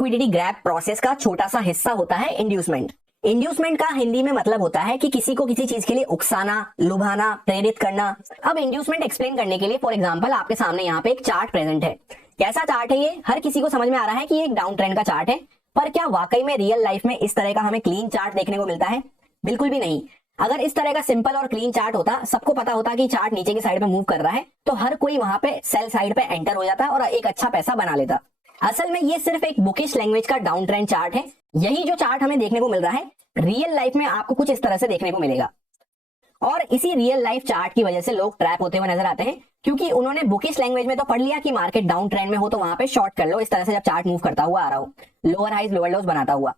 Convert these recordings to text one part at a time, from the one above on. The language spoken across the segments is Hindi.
लिक्विडिटी ग्रैब प्रोसेस का छोटा सा हिस्सा होता है इंड्यूसमेंट। इंड्यूसमेंट का हिंदी में मतलब होता है कि किसी को किसी चीज के लिए उकसाना, लुभाना, प्रेरित करना। अब इंड्यूसमेंट एक्सप्लेन करने के लिए फॉर एग्जांपल आपके सामने यहाँ पे एक चार्ट प्रेजेंट है। कैसा चार्ट है ये? हर किसी को समझ में आ रहा है कि ये एक डाउन ट्रेंड का चार्ट है, पर क्या वाकई में रियल लाइफ में इस तरह का हमें क्लीन चार्ट देखने को मिलता है? बिल्कुल भी नहीं। अगर इस तरह का सिंपल और क्लीन चार्ट होता, सबको पता होता कि चार्ट नीचे की साइड पे मूव कर रहा है, तो हर कोई वहां पे सेल साइड पे एंटर हो जाता और एक अच्छा पैसा बना लेता। असल में ये सिर्फ एक बुकिश लैंग्वेज का डाउन ट्रेंड चार्ट है। यही जो चार्ट हमें देखने को मिल रहा है, रियल लाइफ में आपको कुछ इस तरह से देखने को मिलेगा। और इसी रियल लाइफ चार्ट की वजह से लोग ट्रैप होते हुए नजर आते हैं, क्योंकि उन्होंने बुकिश लैंग्वेज में तो पढ़ लिया कि मार्केट डाउन ट्रेंड में हो तो वहां पे शॉर्ट कर लो, इस तरह से जब चार्ट मूव करता हुआ आ रहा हो, लोअर हाइज लोअर लोज बनाता हुआ।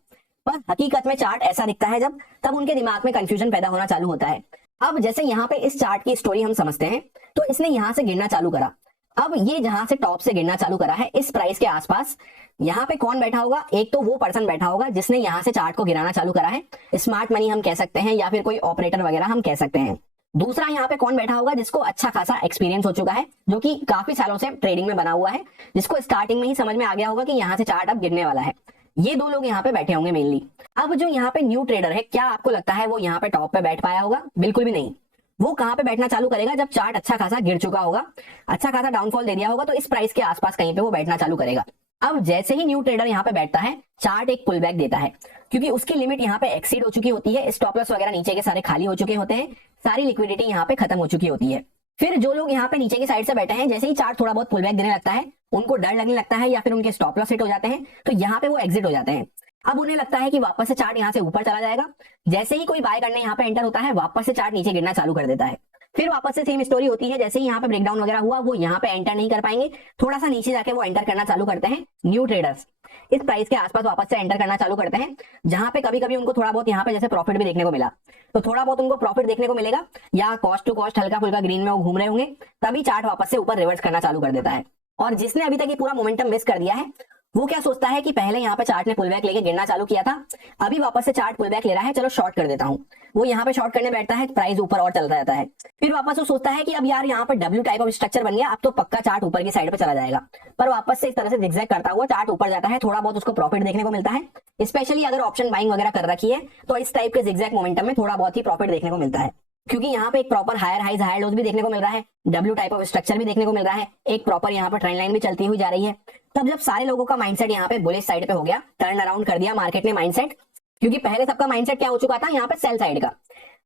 पर हकीकत में चार्ट ऐसा दिखता है जब तब उनके दिमाग में कंफ्यूजन पैदा होना चालू होता है। अब जैसे यहाँ पे इस चार्ट की स्टोरी हम समझते हैं, तो इसने यहाँ से गिरना चालू करा। अब ये जहां से टॉप से गिरना चालू करा है इस प्राइस के आसपास, यहाँ पे कौन बैठा होगा? एक तो वो पर्सन बैठा होगा जिसने यहाँ से चार्ट को गिराना चालू करा है, स्मार्ट मनी हम कह सकते हैं या फिर कोई ऑपरेटर वगैरह हम कह सकते हैं। दूसरा यहाँ पे कौन बैठा होगा? जिसको अच्छा खासा एक्सपीरियंस हो चुका है, जो कि काफी सालों से ट्रेडिंग में बना हुआ है, जिसको स्टार्टिंग में ही समझ में आ गया होगा कि यहाँ से चार्ट अब गिरने वाला है। ये दो लोग यहाँ पे बैठे होंगे मेनली। अब जो यहाँ पे न्यू ट्रेडर है, क्या आपको लगता है वो यहाँ पे टॉप पे बैठ पाया होगा? बिल्कुल भी नहीं। वो कहां पे बैठना चालू करेगा? जब चार्ट अच्छा खासा गिर चुका होगा, अच्छा खासा डाउनफॉल दे दिया होगा, तो इस प्राइस के आसपास कहीं पे वो बैठना चालू करेगा। अब जैसे ही न्यू ट्रेडर यहाँ पे बैठता है, चार्ट एक पुल बैक देता है, क्योंकि उसकी लिमिट यहाँ पे एक्सीड हो चुकी होती है, स्टॉप लॉस वगैरह नीचे के सारे खाली हो चुके होते हैं, सारी लिक्विडिटी यहाँ पे खत्म हो चुकी होती है। फिर जो लोग यहाँ पे नीचे की साइड से बैठे हैं, जैसे ही चार्ट थोड़ा बहुत पुल बैक देने लगता है, उनको डर लगने लगता है या फिर उनके स्टॉप लॉस हिट हो जाते हैं, तो यहाँ पे वो एग्जिट हो जाते हैं। अब उन्हें लगता है कि वापस से चार्ट यहाँ से ऊपर चला जाएगा। जैसे ही कोई बाय करने यहाँ पे एंटर होता है, वापस से चार्ट नीचे गिरना चालू कर देता है। फिर वापस से सेम स्टोरी होती है, जैसे ही यहाँ पे ब्रेकडाउन वगैरह हुआ, वो यहाँ पे एंटर नहीं कर पाएंगे, थोड़ा सा नीचे जाके वो एंटर करना चालू करते हैं। न्यू ट्रेडर्स इस प्राइस के आसपास वापस से एंटर करना चालू करते हैं, जहां पे कभी कभी उनको थोड़ा बहुत यहाँ पे जैसे प्रॉफिट भी देखने को मिला, तो थोड़ा बहुत उनको प्रॉफिट देखने को मिलेगा, या कॉस्ट टू कॉस्ट हल्का फुल्का ग्रीन में वो घूम रहे होंगे, तभी चार्ट वापस से ऊपर रिवर्स करना चालू कर देता है। और जिसने अभी तक ये पूरा मोमेंटम मिस कर दिया है, वो क्या सोचता है कि पहले यहाँ पे चार्ट ने पुल बैक लेके गिरना चालू किया था, अभी वापस से चार्ट पुल बैक ले रहा है, चलो शॉर्ट कर देता हूँ। वो यहाँ पे शॉर्ट करने बैठता है, प्राइस ऊपर और चलता जाता है। फिर वापस वो सोचता है कि अब यार यहाँ पे डब्ल्यू टाइप ऑफ स्ट्रक्चर बन गया, अब तो पक्का चार्ट ऊपर की साइड पे चला जाएगा, पर वापस से इस तरह से जिगजैग करता हुआ चार्ट ऊपर जाता है, थोड़ा बहुत उसको प्रॉफिट देखने को मिलता है। स्पेशली अगर ऑप्शन बाइंग वगैरह कर रखी है, तो इस टाइप के जिगजैग मोमेंटम में थोड़ा बहुत ही प्रॉफिट देखने को मिलता है, क्योंकि यहाँ पे एक proper higher highs higher lows भी देखने को मिल रहा है, डब्ल्यू टाइप ऑफ स्ट्रक्चर भी देखने को मिल रहा है, एक प्रॉपर यहाँ पे ट्रेंड लाइन भी चलती हुई जा रही है। तब जब सारे लोगों का माइंडसेट यहाँ पे बुलिश साइड पे हो गया, टर्न अराउंड कर दिया मार्केट ने माइंडसेट, क्योंकि पहले सबका माइंडसेट क्या हो चुका था यहाँ पे सेल साइड का।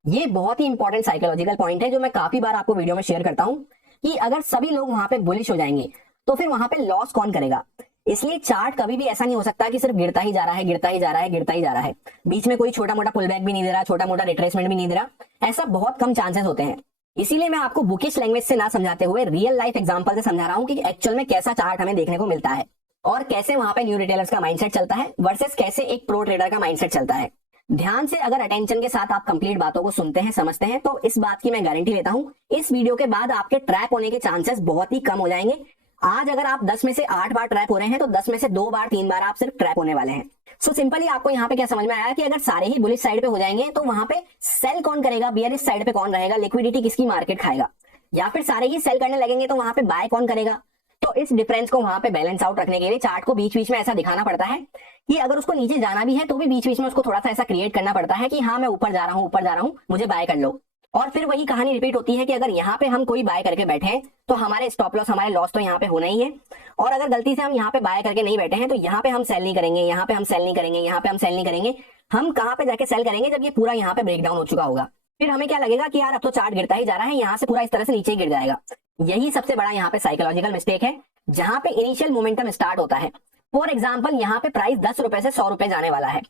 ये बहुत ही इंपॉर्टेंट साइकोलॉजिकल पॉइंट है, जो मैं काफी बार आपको वीडियो में शेयर करता हूँ, कि अगर सभी लोग वहां पे बुलिश हो जाएंगे, तो फिर वहां पे लॉस कौन करेगा? इसलिए चार्ट कभी भी ऐसा नहीं हो सकता कि सिर्फ गिरता ही जा रहा है, गिरता ही जा रहा है, गिरता ही जा रहा है, बीच में कोई छोटा मोटा पुल बैक भी नहीं दे रहा, छोटा मोटा रिट्रेसमेंट भी नहीं दे रहा, ऐसा बहुत कम चांसेस होते हैं। इसीलिए मैं आपको बुकिश लैंग्वेज से ना समझाते हुए रियल लाइफ एग्जांपल से समझा रहा हूँ कि एक्चुअल में कैसा चार्ट हमें देखने को मिलता है, और कैसे वहां पे न्यू रिटेलर्स का माइंडसेट चलता है वर्सेस कैसे एक प्रो ट्रेडर का माइंडसेट चलता है। ध्यान से अगर अटेंशन के साथ आप कंप्लीट बातों को सुनते हैं, समझते हैं, तो इस बात की मैं गारंटी लेता हूं, इस वीडियो के बाद आपके ट्रैप होने के चांसेस बहुत ही कम हो जाएंगे। आज अगर आप 10 में से 8 बार ट्रैप हो रहे हैं, तो 10 में से 2 बार 3 बार आप सिर्फ ट्रैप होने वाले हैं। सो सिंपली आपको यहाँ पे क्या समझ में आया कि अगर सारे ही बुलिश साइड पे हो जाएंगे, तो वहां पे सेल कौन करेगा, बियरिश साइड पे कौन रहेगा, लिक्विडिटी किसकी मार्केट खाएगा, या फिर सारे ही सेल करने लगेंगे तो वहां पे बाय कौन करेगा। तो इस डिफरेंस को वहां पे बैलेंस आउट रखने के लिए चार्ट को बीच बीच में ऐसा दिखाना पड़ता है कि अगर उसको नीचे जाना भी है, तो भी बीच बीच में उसको थोड़ा सा ऐसा क्रिएट करना पड़ता है कि हाँ मैं ऊपर जा रहा हूँ, ऊपर जा रहा हूँ, मुझे बाय कर लो। और फिर वही कहानी रिपीट होती है कि अगर यहाँ पे हम कोई बाय करके बैठे हैं, तो हमारे स्टॉप लॉस, हमारे लॉस तो यहाँ पे होना ही है, और अगर गलती से हम यहाँ पे बाय करके नहीं बैठे हैं, तो यहाँ पे हम सेल नहीं करेंगे, यहाँ पे हम सेल नहीं करेंगे, यहाँ पे हम सेल नहीं करेंगे। हम कहाँ पे जाके सेल करेंगे? जब ये पूरा यहाँ पे ब्रेकडाउन हो चुका होगा। फिर हमें क्या लगेगा कि यार अब तो चार्ट गिरता ही जा रहा है, यहाँ से पूरा इस तरह से नीचे गिर जाएगा। यही सबसे बड़ा यहाँ पे साइकोलॉजिकल मिस्टेक है, जहां पे इनिशियल मोमेंटम स्टार्ट होता है। फॉर एग्जांपल यहाँ पे प्राइस 10 रुपए से 100 रुपए जाने वाला है।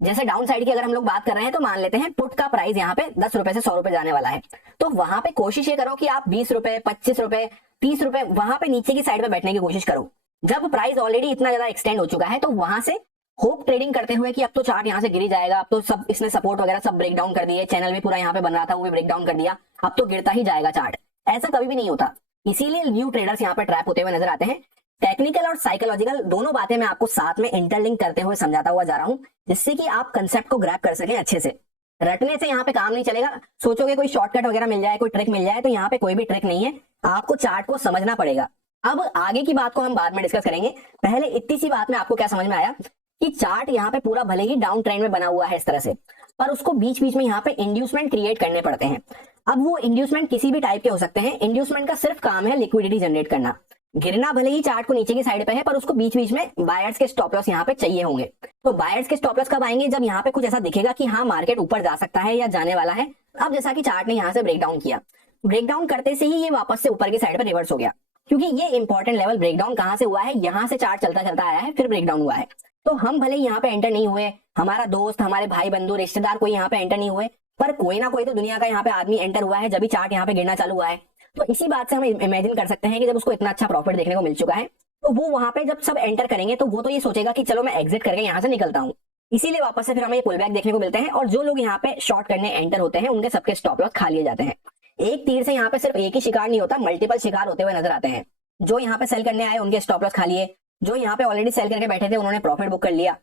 जैसे डाउन साइड की अगर हम लोग बात कर रहे हैं, तो मान लेते हैं पुट का प्राइस यहाँ पे 10 रुपए से 100 रुपए जाने वाला है, तो वहां पे कोशिश ये करो कि आप 20 रुपए, 25 रुपए, 30 रुपए वहां पे नीचे की साइड पे बैठने की कोशिश करो। जब प्राइस ऑलरेडी इतना ज्यादा एक्सटेंड हो चुका है, तो वहां से होप ट्रेडिंग करते हुए कि अब तो चार्ट यहाँ से गिर जाएगा, अब तो सब इसने सपोर्ट वगैरह सब ब्रेक डाउन कर दिए, चैनल भी पूरा यहाँ पे बन रहा था वो भी ब्रेक डाउन कर दिया, अब तो गिरता ही जाएगा चार्ट, ऐसा कभी भी नहीं होता। इसीलिए न्यू ट्रेडर्स यहाँ पे ट्रैप होते हुए नजर आते हैं। टेक्निकल और साइकोलॉजिकल दोनों बातें मैं आपको साथ में इंटरलिंक करते हुए समझाता हुआ जा रहा हूं, जिससे कि आप कंसेप्ट को ग्रैब कर सकें अच्छे से। रटने से यहाँ पे काम नहीं चलेगा। सोचोगे कोई शॉर्टकट वगैरह मिल जाए, कोई ट्रिक मिल जाए, तो यहाँ पे कोई भी ट्रिक नहीं है, आपको चार्ट को समझना पड़ेगा। अब आगे की बात को हम बाद में डिस्कस करेंगे, पहले इतनी सी बात में आपको क्या समझ में आया कि चार्ट यहाँ पे पूरा भले ही डाउन ट्रेंड में बना हुआ है इस तरह से, पर उसको बीच बीच में यहाँ पे इंड्यूसमेंट क्रिएट करने पड़ते हैं। अब वो इंड्यूसमेंट किसी भी टाइप के हो सकते हैं। इंड्यूसमेंट का सिर्फ काम है लिक्विडिटी जनरेट करना। गिरना भले ही चार्ट को नीचे की साइड पे है, पर उसको बीच बीच में बायर्स के स्टॉप लॉस यहाँ पे चाहिए होंगे। तो बायर्स के स्टॉप लॉस कब आएंगे? जब यहाँ पे कुछ ऐसा दिखेगा कि हाँ मार्केट ऊपर जा सकता है या जाने वाला है। अब जैसा कि चार्ट ने यहाँ से ब्रेकडाउन किया, ब्रेकडाउन करते से ही ये वापस से ऊपर की साइड पर रिवर्स हो गया, क्योंकि ये इंपॉर्टेंट लेवल ब्रेकडाउन कहां से हुआ है, यहां से चार्ट चलता चलता आया है, फिर ब्रेकडाउन हुआ है। तो हम भले यहाँ पे एंटर नहीं हुए, हमारा दोस्त, हमारे भाई बंधु, रिश्तेदार कोई यहाँ पे एंटर नहीं हुए, पर कोई ना कोई तो दुनिया का यहाँ पे आदमी एंटर हुआ है जब भी चार्ट यहाँ पे गिरना चालू हुआ है। तो इसी बात से हम इमेजिन कर सकते हैं कि जब उसको इतना अच्छा प्रॉफिट देखने को मिल चुका है, तो वो वहां पे जब सब एंटर करेंगे तो वो तो ये सोचेगा कि चलो मैं एग्जिट करके यहाँ से निकलता हूँ। इसीलिए वापस से फिर हमें पुल बैक देखने को मिलते हैं, और जो लोग यहाँ पे शॉर्ट करने एंटर होते हैं उनके सबके स्टॉप लॉस खा लिए जाते हैं। एक तीर से यहाँ पे सिर्फ एक ही शिकार नहीं होता, मल्टीपल शिकार होते हुए नजर आते हैं। जो यहाँ पे सेल करने आए उनके स्टॉप लॉस खा लिए, जो यहाँ पे ऑलरेडी सेल करके बैठे थे उन्होंने प्रॉफिट बुक कर लिया,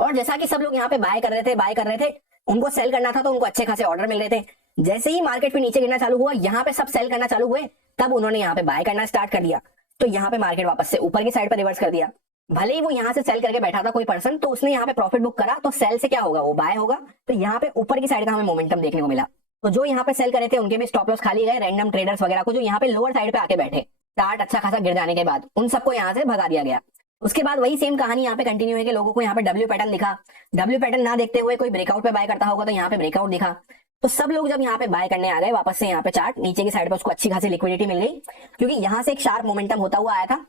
और जैसा कि सब लोग यहाँ पे बाय कर रहे थे, उनको सेल करना था तो उनको अच्छे खासे ऑर्डर मिल रहे थे। जैसे ही मार्केट पे नीचे गिरना चालू हुआ, यहाँ पे सब सेल करना चालू हुए, तब उन्होंने यहाँ पे बाय करना स्टार्ट कर दिया। तो यहाँ पे मार्केट वापस से ऊपर की साइड पर रिवर्स कर दिया। भले ही वो यहाँ से सेल करके बैठा था कोई पर्सन, तो उसने यहाँ पे प्रॉफिट बुक करा, तो सेल से क्या होगा, वो बाय होगा। तो यहाँ पे ऊपर की साइड का हमें मोमेंटम देखने को मिला। तो जो यहाँ पे सेल करे थे उनके भी स्टॉप लॉस खाली गए। रैंडम ट्रेडर्स वगैरह को जो यहाँ पे लोअर साइड पे आके बैठे, चार्ट अच्छा खासा गिर जाने के बाद उन सबको यहाँ से भगा दिया गया। उसके बाद वही सेम कहानी यहाँ पे कंटिन्यू है कि लोगों को यहाँ पे डब्ल्यू पैटर्न दिखा, डब्ल्यू पैटर्न ना देखते हुए कोई ब्रेकआउट पे बाय करता होगा, तो यहाँ पे ब्रेकआउट दिखा, तो सब लोग जब यहाँ पे बाय करने आ गए वापस से, यहाँ पे चार्ट नीचे की साइड पे उसको अच्छी खासी लिक्विडिटी मिल गई, क्योंकि यहाँ से एक शार्प मोमेंटम होता हुआ आया था।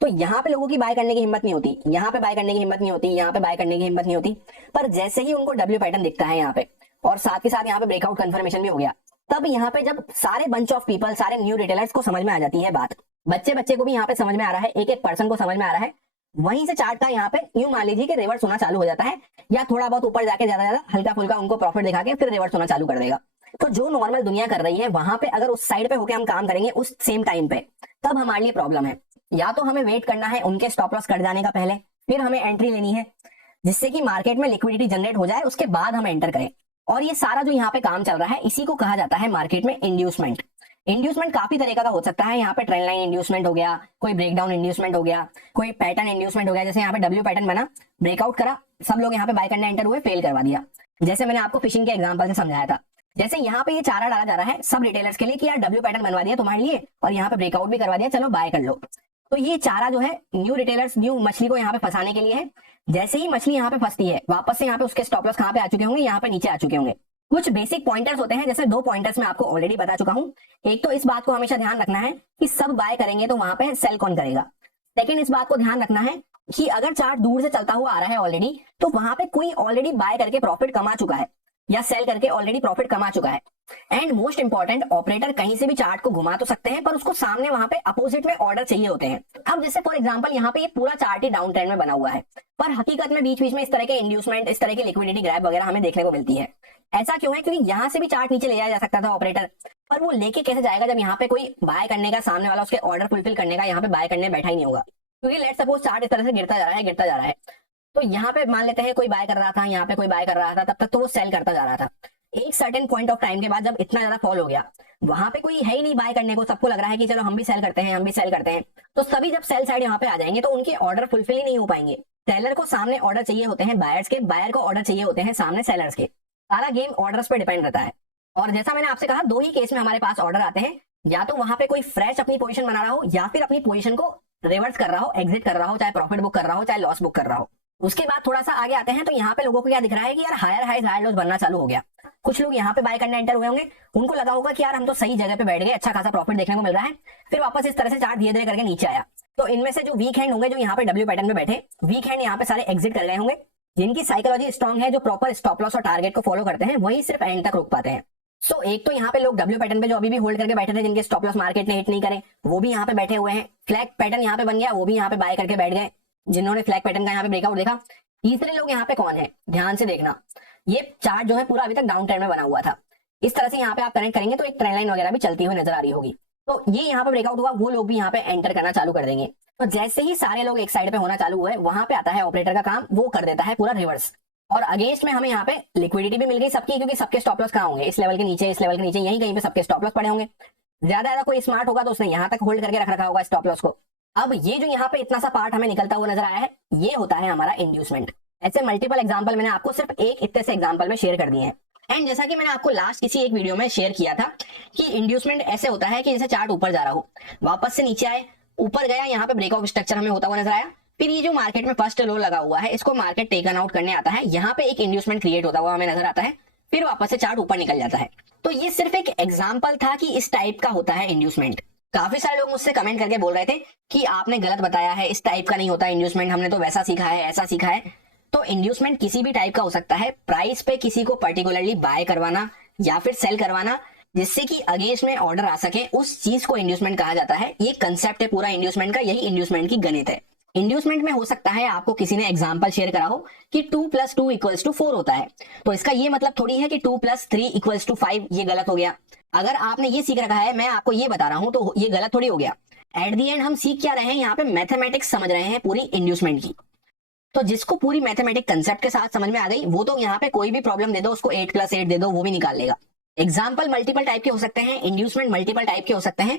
तो यहाँ पे लोगों की बाय करने की हिम्मत नहीं होती, यहाँ पे बाय करने की हिम्मत नहीं होती, यहाँ पे बाय करने की हिम्मत नहीं होती, पर जैसे ही उनको डब्ल्यू पैटर्न दिखता है यहाँ पे, और साथ ही साथ यहाँ पे ब्रेकआउट कंफर्मेशन भी हो गया, तब यहाँ पे जब सारे बंच ऑफ पीपल, सारे न्यू रिटेलर्स को समझ में आ जाती है बात, बच्चे बच्चे को भी यहाँ पे समझ में आ रहा है, एक एक पर्सन को समझ में आ रहा है, वहीं से चार्ट का यहाँ पे यूं मान लीजिए कि रिवर्स होना चालू हो जाता है, या थोड़ा बहुत ऊपर जाके ज्यादा हल्का फुल्का उनको प्रॉफिट दिखा के फिर रिवर्स होना चालू कर देगा। तो जो नॉर्मल दुनिया कर रही है, वहां पे अगर उस साइड पे होके हम काम करेंगे उस सेम टाइम पे, तब हमारे लिए प्रॉब्लम है। या तो हमें वेट करना है उनके स्टॉप लॉस कट जाने का पहले, फिर हमें एंट्री लेनी है जिससे कि मार्केट में लिक्विडिटी जनरेट हो जाए, उसके बाद हम एंटर करें। और ये सारा जो यहाँ पे काम चल रहा है, इसी को कहा जाता है मार्केट में इंड्यूसमेंट। इंड्यूसमेंट काफी तरीका का हो सकता है। यहाँ पे ट्रेंड लाइन इंड्यूसमेंट हो गया, कोई ब्रेकडाउन इंड्यूसमेंट हो गया, कोई पैटर्न इंड्यूसमेंट हो गया। जैसे यहाँ पे डब्ल्यू पैटर्न बना, ब्रेकआउट करा, सब लोग यहाँ पे बाय करने एंटर हुए, फेल करवा दिया। जैसे मैंने आपको फिशिंग के एग्जांपल से समझाया था, जैसे यहाँ पे ये चारा डाला जा रहा है सब रिटेलर्स के लिए कि यार डब्ल्यू पैटर्न बनवा दिया तुम्हारे लिए, और यहाँ पे ब्रेकआउट भी करवा दिया, चलो बाय कर लो। तो ये चारा जो है न्यू रिटेलर्स, न्यू मछली को यहाँ पे फंसाने के लिए है। जैसे ही मछली यहाँ पे फंसती है, वापस से यहाँ पे उसके स्टॉप लॉस कहाँ पे आ चुके होंगे, यहाँ पे नीचे आ चुके होंगे। कुछ बेसिक पॉइंटर्स होते हैं, जैसे 2 पॉइंटर्स मैं आपको ऑलरेडी बता चुका हूं। एक तो इस बात को हमेशा ध्यान रखना है कि सब बाय करेंगे तो वहां पे सेल कौन करेगा। सेकंड, इस बात को ध्यान रखना है कि अगर चार्ट दूर से चलता हुआ आ रहा है ऑलरेडी, तो वहां पे कोई ऑलरेडी बाय करके प्रॉफिट कमा चुका है या सेल करके ऑलरेडी प्रॉफिट कमा चुका है। एंड मोस्ट इंपॉर्टेंट, ऑपरेटर कहीं से भी चार्ट को घुमा तो सकते हैं, पर उसको सामने वहां पे अपोजिट में ऑर्डर चाहिए होते हैं। अब जैसे फॉर एग्जांपल यहाँ पे ये पूरा चार्ट ही डाउन ट्रेंड में बना हुआ है, पर हकीकत में बीच बीच में इस तरह के इंड्यूसमेंट, इस तरह की लिक्विडिटी ग्रैब वगैरह हमें देखने को मिलती है। ऐसा क्यों है? क्योंकि यहाँ से भी चार्ट नीचे ले जाया जा सकता था ऑपरेटर, पर वो लेके कैसे जाएगा जब यहाँ पे कोई बाय करने का, सामने वाला उसके ऑर्डर फुलफिल करने का यहाँ पे बाय करने बैठा ही नहीं होगा। क्योंकि लेट सपोज चार्ट इस तरह से गिरता जा रहा है, गिरता जा रहा है, तो यहाँ पे मान लेते हैं कोई बाय कर रहा था, यहाँ पे कोई बाय कर रहा था, तब तक तो वो सेल करता जा रहा था। एक सर्टेन पॉइंट ऑफ टाइम के बाद जब इतना ज्यादा फॉल हो गया, वहां पे कोई है ही नहीं बाय करने को, सबको लग रहा है कि चलो हम भी सेल करते हैं, हम भी सेल करते हैं, तो सभी जब सेल साइड यहाँ पे आ जाएंगे तो उनके ऑर्डर फुलफिल ही नहीं हो पाएंगे। सेलर को सामने ऑर्डर चाहिए होते हैं बायर्स के, बायर को ऑर्डर चाहिए होते हैं सामने सेलर्स के। सारा गेम ऑर्डर्स पे डिपेंड रहता है। और जैसा मैंने आपसे कहा, 2 ही केस में हमारे पास ऑर्डर आते हैं, या तो वहां पे कोई फ्रेश अपनी पोजीशन बना रहा हो, या फिर अपनी पोजीशन को रिवर्स कर रहा हो, एग्जिट कर रहा हो, चाहे प्रॉफिट बुक कर रहा हो, चाहे लॉस बुक कर रहा हो। उसके बाद थोड़ा सा आगे आते हैं तो यहाँ पे लोगों को क्या दिख रहा है कि यार हायर हाई हायर लॉस बनना चालू हो गया। कुछ लोग यहाँ पे बाय करने एंटर हुए होंगे, उनको लगा होगा कि यार हम तो सही जगह पे बैठ गए, अच्छा खासा प्रॉफिट देखने को मिल रहा है। फिर वापस इस तरह से चार्ट धीरे धीरे करके नीचे आया, तो इनमें से जो वीक हैंड होंगे, जो यहाँ पे डब्ल्यू पैटर्न में बैठे, वीक हैंड यहाँ पे सारे एग्जिट कर गए होंगे। जिनकी साइकोलॉजी स्ट्रांग है, जो प्रॉपर स्टॉप लॉस और टारगेट को फॉलो करते हैं, वही सिर्फ एंड तक रुक पाते हैं। सो एक तो यहाँ पे लोग डब्ल्यू पैटर्न पे जो अभी भी होल्ड करके बैठे थे, जिनके स्टॉप लॉस मार्केट ने हिट नहीं करे, वो भी यहाँ पे बैठे हुए हैं। फ्लैग पैटर्न यहाँ पे बन गया, वो भी यहाँ पे बाय करके बैठ गए, जिन्होंने फ्लैग पैटर्न का यहाँ पे ब्रेकआउट देखा। तीसरे लोग यहाँ पे कौन है, ध्यान से देखना, ये चार्ट जो है पूरा अभी तक डाउन ट्रेंड में बना हुआ था। इस तरह से यहाँ पे आप कनेक्ट करेंगे तो एक ट्रेंड लाइन वगैरह भी चलती हुई नजर आ रही होगी। तो ये यहाँ पे ब्रेकआउट हुआ, वो लोग भी यहाँ पे एंटर करना चालू कर देंगे। तो जैसे ही सारे लोग एक साइड पे होना चालू हुए, वहां पे आता है ऑपरेटर का काम, वो कर देता है पूरा रिवर्स। और अगेंस्ट में हमें यहाँ पे लिक्विडिटी भी मिल गई सबकी, क्योंकि सबके स्टॉप लॉस कहाँ होंगे, इस लेवल के नीचे, इस लेवल के नीचे, यहीं कहीं पे सबके स्टॉप लॉस पड़े होंगे। ज्यादा कोई स्मार्ट होगा तो उसने यहाँ तक होल्ड करके रख रखा होगा स्टॉप लॉस को, अब ये जो यहाँ पे इतना सा पार्ट हमें निकलता हुआ नजर आया है, ये होता है हमारा इंड्यूसमेंट। ऐसे मल्टीपल एग्जांपल मैंने आपको सिर्फ एक इतने से एग्जांपल में शेयर कर दिए हैं। एंड जैसा कि मैंने आपको लास्ट किसी एक वीडियो में शेयर किया था कि इंड्यूसमेंट ऐसे होता है कि जैसे चार्ट ऊपर जा रहा हो, वापस से नीचे आए, ऊपर गया, यहाँ पे ब्रेकआउट स्ट्रक्चर हमें होता हुआ नजर आया, फिर ये जो मार्केट में फर्स्ट लो लगा हुआ है इसको मार्केट टेकन आउट करने आता है, यहाँ पे एक इंड्यूसमेंट क्रिएट होता हुआ हमें नजर आता है, फिर वापस से चार्ट ऊपर निकल जाता है। तो ये सिर्फ एक एग्जाम्पल था कि इस टाइप का होता है इंड्यूसमेंट। काफी सारे लोग मुझसे कमेंट करके बोल रहे थे कि आपने गलत बताया है, इस टाइप का नहीं होता इंड्यूसमेंट, हमने तो वैसा सीखा है, ऐसा सीखा है। तो इंड्यूसमेंट किसी भी टाइप का हो सकता है, प्राइस पे किसी को पर्टिकुलरली बाय करवाना या फिर सेल करवाना जिससे कि अगेंस्ट में ऑर्डर आ सके, उस चीज को इंड्यूसमेंट कहा जाता है। ये कंसेप्ट है पूरा इंड्यूसमेंट का, यही इंड्यूसमेंट की गणित है। इंड्यूसमेंट में हो सकता है आपको किसी ने एग्जांपल शेयर करा हो कि 2 + 2 = 4 होता है, तो इसका ये मतलब थोड़ी है कि 2 + 3 = 5, ये गलत हो गया। अगर आपने ये सीख रखा है, मैं आपको ये बता रहा हूं, तो ये गलत थोड़ी हो गया। एट दी एंड हम सीख क्या रहे हैं, यहाँ पे मैथमेटिक्स समझ रहे हैं पूरी इंड्यूसमेंट की। तो जिसको पूरी मैथमेटिक कंसेप्ट के साथ समझ में आ गई, वो तो यहाँ पे कोई भी प्रॉब्लम दे दो उसको 8 + 8 दे दो, वो भी निकाल लेगा। एग्जाम्पल मल्टीपल टाइप के हो सकते हैं, इंड्यूसमेंट मल्टीपल टाइप के हो सकते हैं।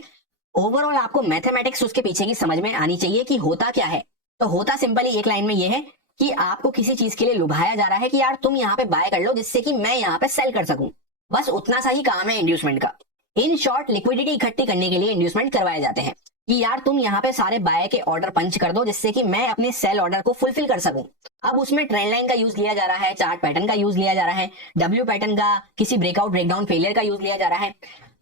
ओवरऑल आपको मैथमेटिक्स उसके पीछे की समझ में आनी चाहिए कि होता क्या है। तो होता सिंपली एक लाइन में ये है कि आपको किसी चीज के लिए लुभाया जा रहा है कि यार तुम यहाँ पे बाय कर लो जिससे कि मैं यहाँ पे सेल कर सकूं, बस उतना सा ही काम है इंड्यूसमेंट का। इन शॉर्ट लिक्विडिटी इकट्ठी करने के लिए इंड्यूसमेंट करवाए जाते हैं कि यार तुम यहाँ पे सारे बाय के ऑर्डर पंच कर दो जिससे कि मैं अपने सेल ऑर्डर को फुलफिल कर सकूं। अब उसमें ट्रेंड लाइन का यूज लिया जा रहा है, चार्ट पैटर्न का यूज लिया जा रहा है, डब्ल्यू पैटर्न का, किसी ब्रेकआउट ब्रेकडाउन फेलियर का यूज लिया जा रहा है,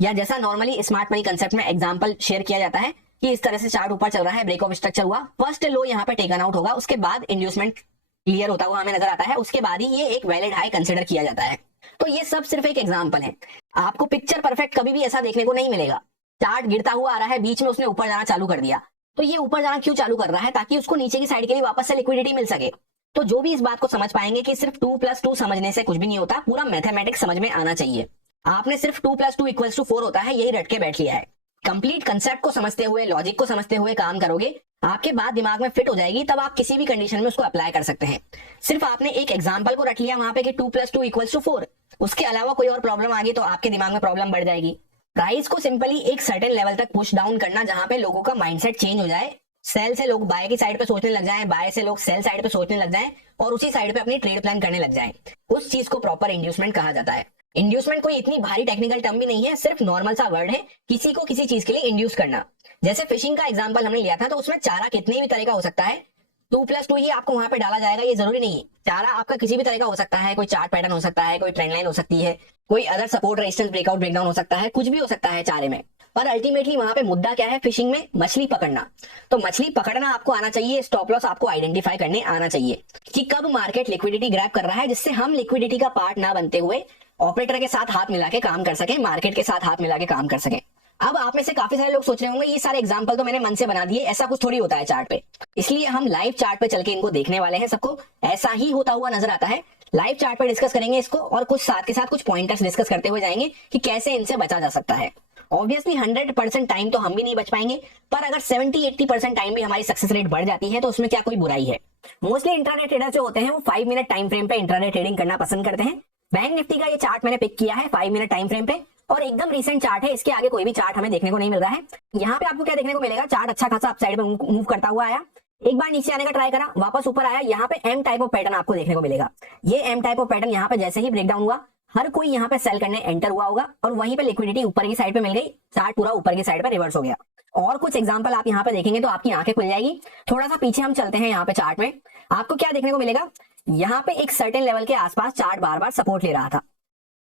या जैसा नॉर्मली स्मार्ट मनी कंसेप्ट में एग्जांपल शेयर किया जाता है कि इस तरह से चार्ट ऊपर चल रहा है, ब्रेकआउट स्ट्रक्चर हुआ, फर्स्ट लो यहाँ पे टेकन आउट होगा, उसके बाद इंड्यूसमेंट क्लियर होता हुआ हमें नजर आता है, उसके बाद ही ये एक वैलिड हाई कंसिडर किया जाता है। तो ये सब सिर्फ एक एग्जांपल है, आपको पिक्चर परफेक्ट कभी भी ऐसा देखने को नहीं मिलेगा। चार्ट गिरता हुआ आ रहा है, बीच में उसने ऊपर जाना चालू कर दिया, तो ये ऊपर जाना क्यों चालू कर रहा है, ताकि उसको नीचे की साइड के लिए वापस से लिक्विडिटी मिल सके। तो जो भी इस बात को समझ पाएंगे कि सिर्फ 2 + 2 समझने से कुछ भी नहीं होता, पूरा मैथमेटिक्स समझ में आना चाहिए। आपने सिर्फ 2 + 2 = 4 होता है यही रट के बैठ लिया है। कंप्लीट कंसेप्ट को समझते हुए, लॉजिक को समझते हुए काम करोगे, आपके बात दिमाग में फिट हो जाएगी, तब आप किसी भी कंडीशन में उसको अप्लाई कर सकते हैं। सिर्फ आपने एक एग्जांपल को रख लिया वहां पे कि 2 + 2 = 4, उसके अलावा कोई और प्रॉब्लम आ गई तो आपके दिमाग में प्रॉब्लम बढ़ जाएगी। प्राइस को सिंपली एक सर्टेन लेवल तक पुश डाउन करना जहां पे लोगों का माइंडसेट चेंज हो जाए, सेल से लोग बाय की साइड पे सोचने लग जाएं, बाय से लोग सेल साइड पे सोचने लग जाएं और उसी साइड पे अपनी ट्रेड प्लान करने लग जाएं, उस चीज को प्रॉपर इंड्यूसमेंट कहा जाता है। इंड्यूसमेंट कोई इतनी भारी टेक्निकल टर्म भी नहीं है, सिर्फ नॉर्मल सा वर्ड है किसी को किसी चीज के लिए इंड्यूस करना। जैसे फिशिंग का एग्जांपल हमने लिया था, तो उसमें चारा कितने भी तरह का हो सकता है, 2 + 2 ही आपको वहां पे डाला जाएगा ये जरूरी नहीं है। चारा आपका किसी भी तरह का हो सकता है, कोई चार्ट पैटर्न हो सकता है, कोई ट्रेंड लाइन हो सकती है, कोई other support resistance breakout breakdown हो सकता है, कुछ भी हो सकता है चारे में। पर अल्टीमेटली वहां पे मुद्दा क्या है, फिशिंग में मछली पकड़ना। तो मछली पकड़ना आपको आना चाहिए, स्टॉप लॉस आपको आइडेंटिफाई करने आना चाहिए कि कब मार्केट लिक्विडिटी ग्रैब कर रहा है, जिससे हम लिक्विडिटी का पार्ट ना बनते हुए ऑपरेटर के साथ हाथ मिला के काम कर सके, मार्केट के साथ हाथ मिला के काम कर सके। अब आप में से काफी सारे लोग सोच रहे होंगे ये सारे एग्जांपल तो मैंने मन से बना दिए, ऐसा कुछ थोड़ी होता है चार्ट पे, इसलिए हम लाइव चार्ट पे चल के इनको देखने वाले हैं। सबको ऐसा ही होता हुआ नजर आता है, लाइव चार्ट पे डिस्कस करेंगे इसको और कुछ साथ के साथ कुछ पॉइंटर्स डिस्कस करते हुए जाएंगे कि कैसे इनसे बचा जा सकता है। ऑब्वियसली 100% टाइम तो हम भी नहीं बच पाएंगे, पर अगर 70-80% टाइम भी हमारी सक्सेस रेट बढ़ जाती है तो उसमें क्या कोई बुराई है। मोस्टली इंट्राडे ट्रेडर जो होते हैं वो 5 मिनट टाइम फ्रेम पे इंट्राडे ट्रेडिंग करना पसंद करते हैं। बैंक निफ्टी का ये चार्ट मैंने पिक किया है 5 मिनट टाइम फ्रेम पे, और एकदम रीसेंट चार्ट है, इसके आगे कोई भी चार्ट हमें देखने को नहीं मिल रहा है। यहाँ पे आपको क्या देखने को मिलेगा, चार्ट अच्छा खासा अपसाइड पे मूव करता हुआ आया, एक बार नीचे आने का ट्राई करा, वापस ऊपर आया, यहाँ पे एम टाइप ऑफ पैटर्न आपको देखने को मिलेगा। ये एम टाइप ऑफ पैटर्न यहाँ पे जैसे ही ब्रेकडाउन हुआ, हर कोई यहाँ पे सेल करने एंटर हुआ होगा और वहीं पे लिक्विडिटी ऊपर की साइड पे मिल गई, चार्ट पूरा ऊपर की साइड पे रिवर्स हो गया। और कुछ एग्जांपल आप यहाँ पे देखेंगे तो आपकी आंखें खुल जाएगी। थोड़ा सा पीछे हम चलते हैं यहाँ पे चार्ट में, आपको क्या देखने को मिलेगा, यहाँ पे एक सर्टेन लेवल के आसपास चार्ट बार बार सपोर्ट ले रहा था।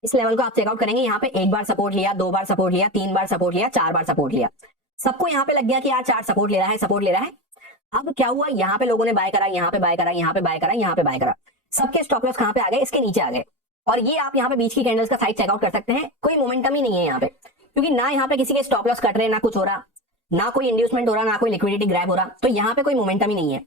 इस लेवल को आप चेकआउट करेंगे, यहाँ पे एक बार सपोर्ट लिया, 2 बार सपोर्ट लिया, 3 बार सपोर्ट लिया, 4 बार सपोर्ट लिया, सबको यहाँ पे लग गया कि यार चार्ट सपोर्ट ले रहा है, सपोर्ट ले रहा है। अब क्या हुआ, यहाँ पे लोगों ने बाय करा, यहाँ पे बाय करा, यहाँ पे बाय करा, यहाँ पे बाय करा, सबके स्टॉप लॉस कहाँ पे आ गए, इसके नीचे आ गए। और ये आप यहाँ पे बीच की कैंडल्स का साइड चेकआउट कर सकते हैं, कोई मोमेंटम ही नहीं है यहाँ पे, क्योंकि ना यहाँ पे किसी के स्टॉप लॉस कट रहे, ना कुछ हो रहा, ना कोई इंड्यूसमेंट हो रहा, ना कोई लिक्विडिटी ग्रैब हो रहा, तो यहाँ पे कोई मोमेंटम ही नहीं है।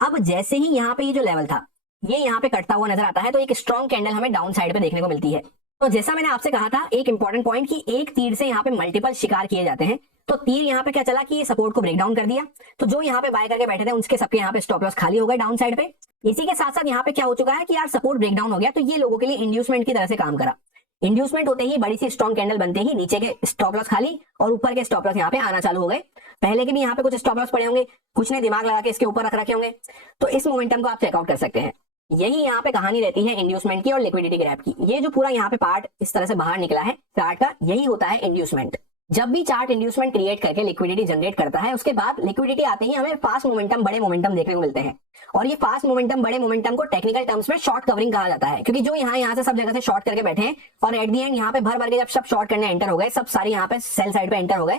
अब जैसे ही यहाँ पे ये जो लेवल था ये यहाँ पे कटता हुआ नजर आता है, तो एक स्ट्रॉन्ग कैंडल हमें डाउन साइड पे देखने को मिलती है। तो जैसा मैंने आपसे कहा था एक इंपॉर्टेंट पॉइंट कि एक तीर से यहाँ पे मल्टीपल शिकार किए जाते हैं, तो तीर यहाँ पे क्या चला कि ये सपोर्ट को ब्रेक डाउन कर दिया, तो जो यहाँ पे बाय करके बैठे थे उनके सबके यहाँ पे स्टॉप लॉस खाली हो गए डाउन साइड पे। इसी के साथ साथ यहाँ पे क्या हो चुका है कि यार सपोर्ट ब्रेक डाउन हो गया, तो ये लोगों के लिए इंड्यूसमेंट की तरह से काम करा। इंड्यूसमेंट होते ही बड़ी सी स्ट्रॉन्ग कैंडल बनते ही नीचे के स्टॉप लॉस खाली और ऊपर के स्टॉप लॉस यहाँ पे आना चालू हो गए। पहले के भी यहाँ पे कुछ स्टॉप लॉस पड़े होंगे, कुछ ने दिमाग लगा के इसके ऊपर रख रखे होंगे, तो इस मोमेंटम को आप चेकआउट कर सकते हैं। यही यहाँ पे कहानी रहती है इंड्यूसमेंट की और लिक्विडिटी ग्रैब की। ये जो पूरा यहाँ पे पार्ट इस तरह से बाहर निकला है चार्ट का, यही होता है इंड्यूसमेंट। जब भी चार्ट इंड्यूसमेंट क्रिएट करके लिक्विडिटी जनरेट करता है, उसके बाद लिक्विडिटी आते ही हमें फास्ट मोमेंटम, बड़े मोमेंटम देखने को मिलते हैं। और ये फास्ट मोमेंटम, बड़े मोमेंटम को टेक्निकल टर्म्स में शॉर्ट कवरिंग कहा जाता है, क्योंकि जो यहाँ से सब जगह से शॉर्ट करके बैठे हैं और एट दी एंड यहाँ पे भर भर के जब सब शॉर्ट करने एंटर हो गए, सब सारी यहाँ पे सेल साइड पे एंटर हो गए,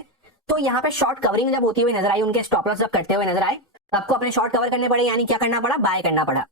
तो यहाँ पे शॉर्ट कवरिंग जब होती हुई नजर आई, उनके स्टॉप लॉस जब करते हुए नजर आए, तो आपको अपने शॉर्ट कवर करने पड़े, यानी क्या करना पड़ा, बाय करना पड़ा।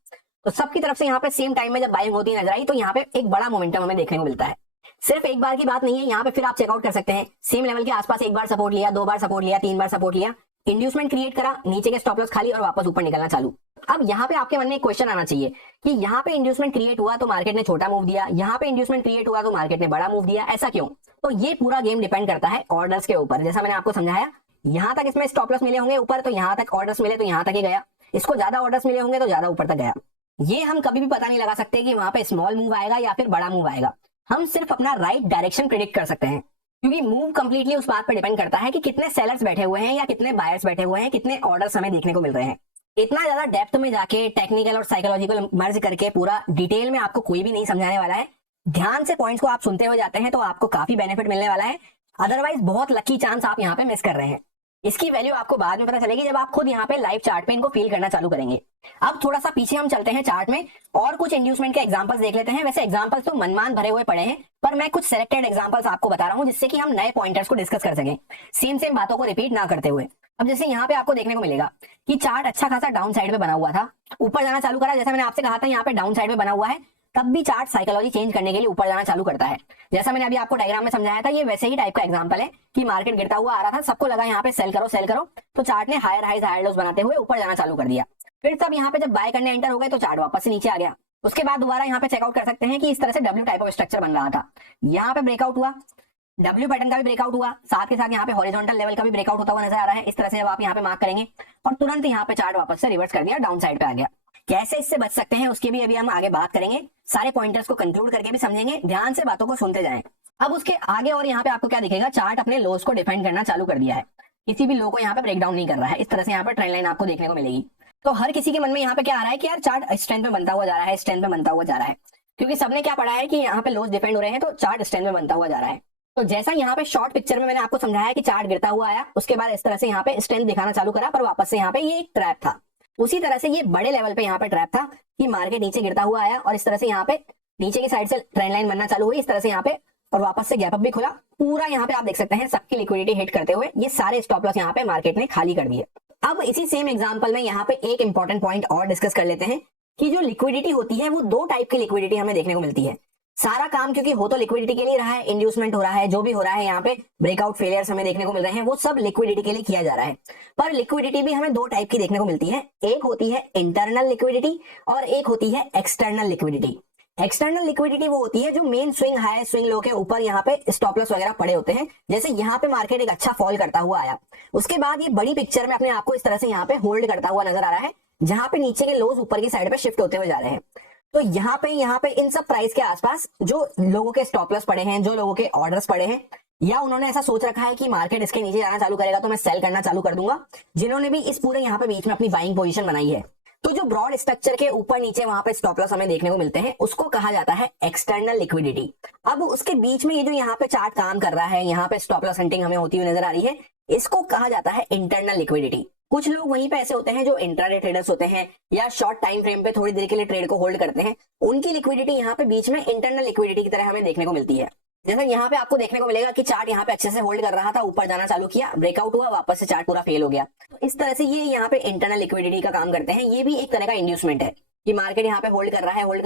तो सबकी तरफ से यहाँ पे सेम टाइम में जब बाइंग होती नजर आई, तो यहाँ पे एक बड़ा मोमेंटम हमें देखने को मिलता है। सिर्फ एक बार की बात नहीं है, यहाँ पे फिर आप चेकआउट कर सकते हैं, सेम लेवल के आसपास एक बार सपोर्ट लिया, 2 बार सपोर्ट लिया, 3 बार सपोर्ट लिया, इंड्यूसमेंट क्रिएट करा, नीचे के स्टॉप लॉस खाली और वापस ऊपर निकलना चालू। अब यहाँ पे आपके मन में एक क्वेश्चन आना चाहिए कि यहाँ पे इंड्यूसमेंट क्रिएट हुआ तो मार्केट ने छोटा मूव दिया, यहाँ पे इंड्यूसमेंट क्रिएट हुआ तो मार्केट ने बड़ा मूव दिया, ऐसा क्यों? तो ये पूरा गेम डिपेंड करता है ऑर्डर्स के ऊपर। जैसा मैंने आपको समझाया, यहाँ तक इसमें स्टॉप लॉस मिले होंगे ऊपर, तो यहाँ तक ऑर्डर्स मिले तो यहाँ तक ही गया, इसको ज्यादा ऑर्डर्स मिले होंगे तो ज्यादा ऊपर तक गया। ये हम कभी भी पता नहीं लगा सकते कि वहां पे स्मॉल मूव आएगा या फिर बड़ा मूव आएगा। हम सिर्फ अपना राइट डायरेक्शन प्रिडिक्ट कर सकते हैं, क्योंकि मूव कंप्लीटली उस बात पर डिपेंड करता है कि कितने सेलर्स बैठे हुए हैं या कितने बायर्स बैठे हुए हैं, कितने ऑर्डर्स हमें देखने को मिल रहे हैं। इतना ज्यादा डेप्थ में जाके टेक्निकल और साइकोलॉजिकल मर्ज करके पूरा डिटेल में आपको कोई भी नहीं समझाने वाला है। ध्यान से पॉइंट्स को आप सुनते हुए जाते हैं तो आपको काफी बेनिफिट मिलने वाला है, अदरवाइज बहुत लकी चांस आप यहाँ पे मिस कर रहे हैं। इसकी वैल्यू आपको बाद में पता चलेगी जब आप खुद यहाँ पे लाइव चार्ट पे इनको फील करना चालू करेंगे। अब थोड़ा सा पीछे हम चलते हैं चार्ट में और कुछ इंड्यूसमेंट के एग्जांपल्स देख लेते हैं। वैसे एग्जांपल्स तो मनमान भरे हुए पड़े हैं, पर मैं कुछ सिलेक्टेड एग्जांपल्स आपको बता रहा हूं जिससे कि हम नए पॉइंटर्स को डिस्कस कर सकें, सेम बातों को रिपीट ना करते हुए। अब जैसे यहाँ पे आपको देखने को मिलेगा कि चार्ट अच्छा खासा डाउन साइड पे बना हुआ था, ऊपर जाना चालू करा, जैसा मैंने आपसे कहा था यहाँ पे डाउन साइड पे बना हुआ है, तब भी चार्ट साइकोलॉजी चेंज करने के लिए ऊपर जाना चालू करता है। जैसा मैंने अभी आपको डायग्राम में समझाया था, ये वैसे ही टाइप का एग्जांपल है कि मार्केट गिरता हुआ आ रहा था, सबको लगा यहाँ पे सेल करो, तो चार्ट ने हायर हाइज हायर लोस बनाते हुए ऊपर जाना चालू कर दिया। फिर तब यहाँ पे जब बाय करने एंटर हो गए तो चार्ट वापस से नीचे आ गया। उसके बाद दोबारा यहाँ पे चेकआउट कर सकते हैं कि इस तरह से डब्ल्यू टाइप ऑफ स्ट्रक्चर बन रहा था, यहाँ पे ब्रेकआउट हुआ, डब्ल्यू पैटर्न का भी ब्रेकआउट हुआ, साथ के साथ यहाँ पे हॉरिजॉन्टल लेवल का भी ब्रेकआउट होता हुआ नजर आ रहा है। इस तरह से जब आप यहाँ पे मार्क करेंगे और तुरंत यहाँ पे चार्ट वापस से रिवर्स कर दिया, डाउन साइड पे आ गया। कैसे इससे बच सकते हैं उसकी भी अभी हम आगे बात करेंगे, सारे पॉइंटर्स को कंक्लूड करके भी समझेंगे, ध्यान से बातों को सुनते जाएं। अब उसके आगे और यहाँ पे आपको क्या दिखेगा, चार्ट अपने लोस को डिफाइन करना चालू कर दिया है, किसी भी लो को यहाँ पे ब्रेक डाउन नहीं कर रहा है। इस तरह से यहाँ पे ट्रेंड लाइन आपको देखने को मिलेगी। तो हर किसी के मन में यहाँ पे क्या आ रहा है कि यार चार्ट स्ट्रेंथ में बनता हुआ जा रहा है, स्ट्रेंथ में बनता हुआ जा रहा है, क्योंकि सबने क्या पढ़ा है कि यहाँ पे लोस डिफेंड हो रहे हैं तो चार्ट स्ट्रेंथ में बनता हुआ जा रहा है। तो जैसा यहाँ पे शॉर्ट पिक्चर में मैंने आपको समझाया कि चार्ट गिरता हुआ आया, उसके बाद इस तरह से यहाँ पे स्ट्रेंथ दिखाना चालू करा, पर वापस से यहाँ पे ये एक ट्रैप था। उसी तरह से ये बड़े लेवल पे यहाँ पे ट्रैप था कि मार्केट नीचे गिरता हुआ आया और इस तरह से यहाँ पे नीचे की साइड से ट्रेंड लाइन बनना चालू हुई, इस तरह से यहाँ पे, और वापस से गैप अप भी खुला। पूरा यहाँ पे आप देख सकते हैं सबकी लिक्विडिटी हिट करते हुए ये सारे स्टॉप लॉस यहाँ पे मार्केट ने खाली कर दिए। अब इसी सेम एग्जांपल में यहाँ पे एक इंपॉर्टेंट पॉइंट और डिस्कस कर लेते हैं कि जो लिक्विडिटी होती है वो 2 टाइप की लिक्विडिटी हमें देखने को मिलती है। सारा काम क्योंकि हो तो लिक्विडिटी के लिए रहा है, इंड्यूसमेंट हो रहा है, जो भी हो रहा है यहाँ पे ब्रेकआउट फेलियर्स हमें देखने को मिल रहे हैं, वो सब लिक्विडिटी के लिए किया जा रहा है। पर लिक्विडिटी भी हमें 2 टाइप की देखने को मिलती है, एक होती है इंटरनल लिक्विडिटी और एक होती है एक्सटर्नल लिक्विडिटी। एक्सटर्नल लिक्विडिटी वो होती है जो main swing high swing low के ऊपर यहाँ पे स्टॉप लॉस वगैरह पड़े होते हैं। जैसे यहाँ पे मार्केट एक अच्छा फॉल करता हुआ आया, उसके बाद ये बड़ी पिक्चर में अपने आप को इस तरह से यहाँ पे होल्ड करता हुआ नजर आ रहा है, जहां पे नीचे के लोज ऊपर की साइड पे शिफ्ट होते हुए जा रहे हैं। तो यहाँ पे इन सब प्राइस के आसपास जो लोगों के स्टॉप लॉस पड़े हैं, जो लोगों के ऑर्डर्स पड़े हैं, या उन्होंने ऐसा सोच रखा है कि मार्केट इसके नीचे जाना चालू करेगा तो मैं सेल करना चालू कर दूंगा, जिन्होंने भी इस पूरे यहाँ पे बीच में अपनी बाइंग पोजीशन बनाई है, तो जो ब्रॉड स्ट्रक्चर के ऊपर नीचे वहां पे स्टॉप लॉस हमें देखने को मिलते हैं, उसको कहा जाता है एक्सटर्नल लिक्विडिटी। अब उसके बीच में ये जो यहाँ पे चार्ट काम कर रहा है, यहाँ पे स्टॉप लॉस हंटिंग हमें होती हुई नजर आ रही है, इसको कहा जाता है इंटरनल लिक्विडिटी। कुछ लोग वहीं पे ऐसे होते हैं जो इंट्राडे ट्रेडर्स होते हैं या शॉर्ट टाइम फ्रेम पे थोड़ी देर के लिए ट्रेड को होल्ड करते हैं, उनकी लिक्विडिटी यहाँ पे बीच में इंटरनल लिक्विडिटी की तरह हमें देखने को मिलती है। जैसा यहाँ पे आपको देखने को मिलेगा कि चार्ट यहाँ पे अच्छे से होल्ड कर रहा था, ऊपर जाना चालू किया, ब्रेकआउट हुआ, वापस से चार्ट पूरा फेल हो गया। तो इस तरह से ये यहाँ पे इंटरनल लिक्विडिटी का काम करते हैं। ये भी एक तरह का इंड्यूसमेंट है कि मार्केट यहाँ पे होल्ड कर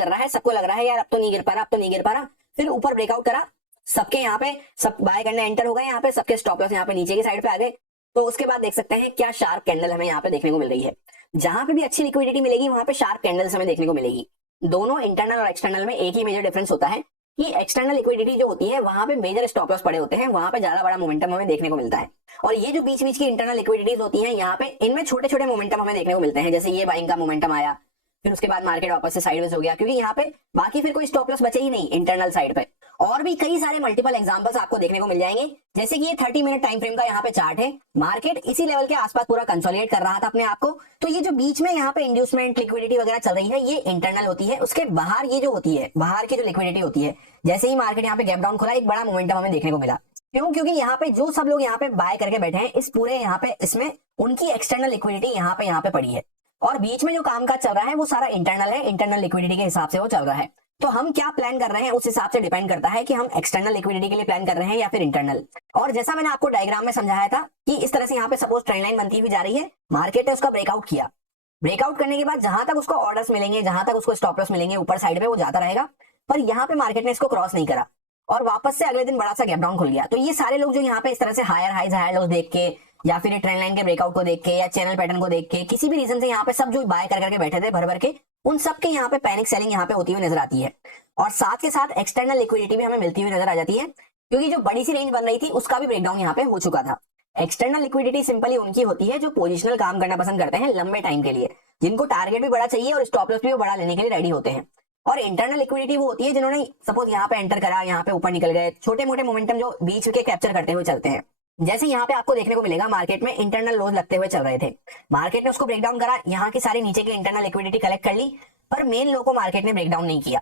रहा है, सबको लग रहा है यार अब तो नहीं गिर पा रहा, फिर ऊपर ब्रेकआउट करा, सबके यहाँ पे सब बाय करने एंटर हो गए, यहाँ पे सबके स्टॉप लॉस यहाँ पे नीचे की साइड पे आ गए। तो उसके बाद देख सकते हैं क्या शार्प कैंडल हमें यहाँ पे देखने को मिल रही है। जहां पे भी अच्छी लिक्विडिटी मिलेगी वहां पे शार्प कैंडल्स हमें देखने को मिलेगी। दोनों इंटरनल और एक्सटर्नल में एक ही मेजर डिफरेंस होता है कि एक्सटर्नल लिक्विडिटी जो होती है वहां पे मेजर स्टॉप लॉस पड़े होते हैं, वहां पे ज्यादा बड़ा मोमेंटम हमें देखने को मिलता है। और ये जो बीच बीच की इंटरनल लिक्विडिटीज होती हैं, यहाँ पे इनमें छोटे छोटे मोमेंटम हमें देखने को मिलते हैं। जैसे ये बाइंग का मोमेंटम आया, फिर उसके बाद मार्केट वापस से साइडवेज हो गया, क्योंकि यहाँ पे बाकी फिर कोई स्टॉप लॉस बचे ही नहीं इंटरनल साइड पे। और भी कई सारे मल्टीपल एग्जांपल्स आपको देखने को मिल जाएंगे। जैसे कि ये 30 मिनट टाइम फ्रेम का यहाँ पे चार्ट है, मार्केट इसी लेवल के आसपास पूरा कंसोलिडेट कर रहा था अपने आप को। तो ये जो बीच में यहाँ पे इंड्यूसमेंट लिक्विडिटी वगैरह चल रही है ये इंटरनल होती है। उसके बाहर ये जो होती है, बाहर की जो लिक्विडिटी होती है, जैसे ही मार्केट यहाँ पे गैप डाउन खुला एक बड़ा मोमेंटम हमें देखने को मिला। क्यों? क्योंकि यहाँ पे जो सब लोग यहाँ पे बाय करके बैठे हैं इस पूरे यहाँ पे, इसमें उनकी एक्सटर्नल लिक्विडिटी यहाँ पे पड़ी है, और बीच में जो कामकाज चल रहा है वो सारा इंटरनल है, इंटरनल लिक्विडिटी के हिसाब से वो चल रहा है। तो हम क्या प्लान कर रहे हैं उस हिसाब से डिपेंड करता है कि हम एक्सटर्नल लिक्विडिटी के लिए प्लान कर रहे हैं या फिर इंटरनल। और जैसा मैंने आपको डायग्राम में समझाया था कि इस तरह से यहाँ पे सपोज ट्रेंड लाइन बनती हुई जा रही है, मार्केट ने उसका ब्रेकआउट किया, ब्रेकआउट करने के बाद जहां तक उसको ऑर्डर्स मिलेंगे, जहां तक उसको स्टॉप लॉस मिलेंगे ऊपर साइड पे वो जाता रहेगा, पर यहाँ पे मार्केट ने इसको क्रॉस नहीं करा और वापस से अगले दिन बड़ा सा गैप डाउन खुल गया। तो ये सारे लोग जो यहाँ पे इस तरह से हायर हाइज हायर लोस देख के या फिर ट्रेंड लाइन के ब्रेकआउट को देख के या चैनल पैटर्न को देख के किसी भी रीजन से यहाँ पे सब जो बाय कर करके बैठे थे भर भर के, उन सब के यहाँ पे पैनिक सेलिंग यहाँ पे होती हुई नजर आती है। और साथ के साथ एक्सटर्नल लिक्विडिटी भी हमें मिलती हुई नजर आ जाती है, क्योंकि जो बड़ी सी रेंज बन रही थी उसका भी ब्रेकडाउन यहाँ पे हो चुका था। एक्सटर्नल लिक्विडिटी सिंपली उनकी होती है जो पोजिशनल काम करना पसंद करते हैं लंबे टाइम के लिए, जिनको टारगेट भी बड़ा चाहिए और स्टॉप लॉस भी बड़ा लेने के लिए रेडी होते हैं। और इंटरनल लिक्विडिटी वो होती है जिन्होंने सपोज यहाँ पे एंटर करा, यहाँ पे ऊपर निकल गए, छोटे मोटे मोमेंटम जो बीच के कैप्चर करते हुए चलते हैं। जैसे यहाँ पे आपको देखने को मिलेगा मार्केट में इंटरनल लोज लगते हुए चल रहे थे, मार्केट ने उसको ब्रेकडाउन करा, यहाँ की सारी नीचे की इंटरनल लिक्विडिटी कलेक्ट कर ली, पर मेन लो को मार्केट ने ब्रेकडाउन नहीं किया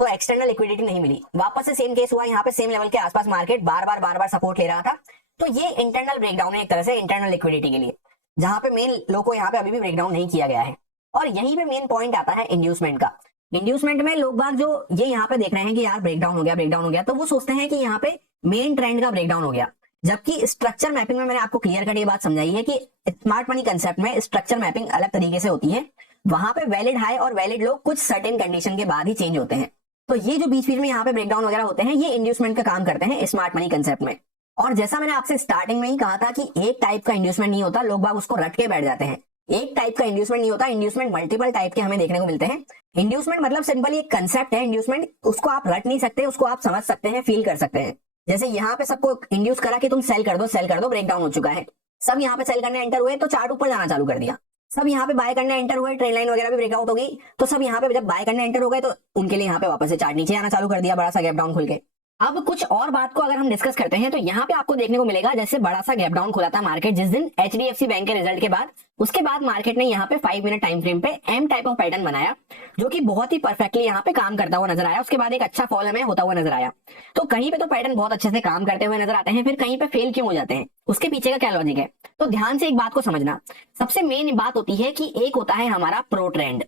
तो एक्सटर्नल लिक्विडिटी नहीं मिली। वापस से सेम केस हुआ, यहाँ पे सेम लेवल के आसपास मार्केट बार बार सपोर्ट ले रहा था। तो ये इंटरनल ब्रेकडाउन है एक तरह से इंटरनल लिक्विडिटी के लिए, जहां पे मेन लो को यहाँ पे अभी भी ब्रेकडाउन नहीं किया गया है। और यहीं पे मेन पॉइंट आता है इंड्यूसमेंट का। इंड्यूसमेंट में लोग बाग जो ये यहाँ पे देख रहे हैं कि यार ब्रेकडाउन हो गया, तो वो सोचते हैं कि यहाँ पे मेन ट्रेंड का ब्रेकडाउन हो गया, जबकि स्ट्रक्चर मैपिंग में मैंने आपको क्लियर कट ये बात समझाई है कि स्मार्ट मनी कंसेप्ट में स्ट्रक्चर मैपिंग अलग तरीके से होती है। वहां पे वैलिड हाई और वैलिड लो कुछ सर्टेन कंडीशन के बाद ही चेंज होते हैं। तो ये जो बीच बीच में यहाँ पे ब्रेकडाउन वगैरह होते हैं ये इंड्यूसमेंट का काम करते हैं स्मार्ट मनी कंसेप्ट में। और जैसा मैंने आपसे स्टार्टिंग में ही कहा था कि एक टाइप का इंड्यूसमेंट नहीं होता, लोग बाग उसको रट के बैठ जाते हैं। एक टाइप का इंड्यूसमेंट नहीं होता, इंड्यूसमेंट मल्टीपल टाइप के हमें देखने को मिलते हैं। इंड्यूसमेंट मतलब सिंपली एक कंसेप्ट है इंड्यूसमेंट, उसको आप रट नहीं सकते, उसको आप समझ सकते हैं, फील कर सकते हैं। जैसे यहाँ पे सबको इंड्यूस करा कि तुम सेल कर दो, ब्रेकडाउन हो चुका है, सब यहाँ पे सेल करने एंटर हुए तो चार्ट ऊपर जाना चालू कर दिया, सब यहाँ पे बाय करने एंटर हुए, ट्रेंड लाइन वगैरह भी ब्रेकआउट हो गई, तो सब यहाँ पे जब बाय करने एंटर हो गए तो उनके लिए यहाँ पे वापस से चार्ट नीचे आना चालू कर दिया, बड़ा सा गैप डाउन खुल के। अब कुछ और बात को अगर हम डिस्कस करते हैं तो यहाँ पे आपको देखने को मिलेगा जैसे बड़ा सा गैप डाउन खुला था मार्केट जिस दिन HDFC बैंक के रिजल्ट के बाद, उसके बाद मार्केट ने यहाँ पे 5 मिनट टाइम फ्रेम पे एम टाइप ऑफ पैटर्न बनाया जो कि बहुत ही परफेक्टली यहाँ पे काम करता हुआ नजर आया। उसके बाद एक अच्छा फॉल हमें होता हुआ नजर आया। तो कहीं पे तो पैटर्न बहुत अच्छे से काम करते हुए नजर आते हैं, फिर कहीं पे फेल क्यों हो जाते हैं, उसके पीछे का क्या लॉजिक है। तो ध्यान से एक बात को समझना, सबसे मेन बात होती है कि एक होता है हमारा प्रो ट्रेंड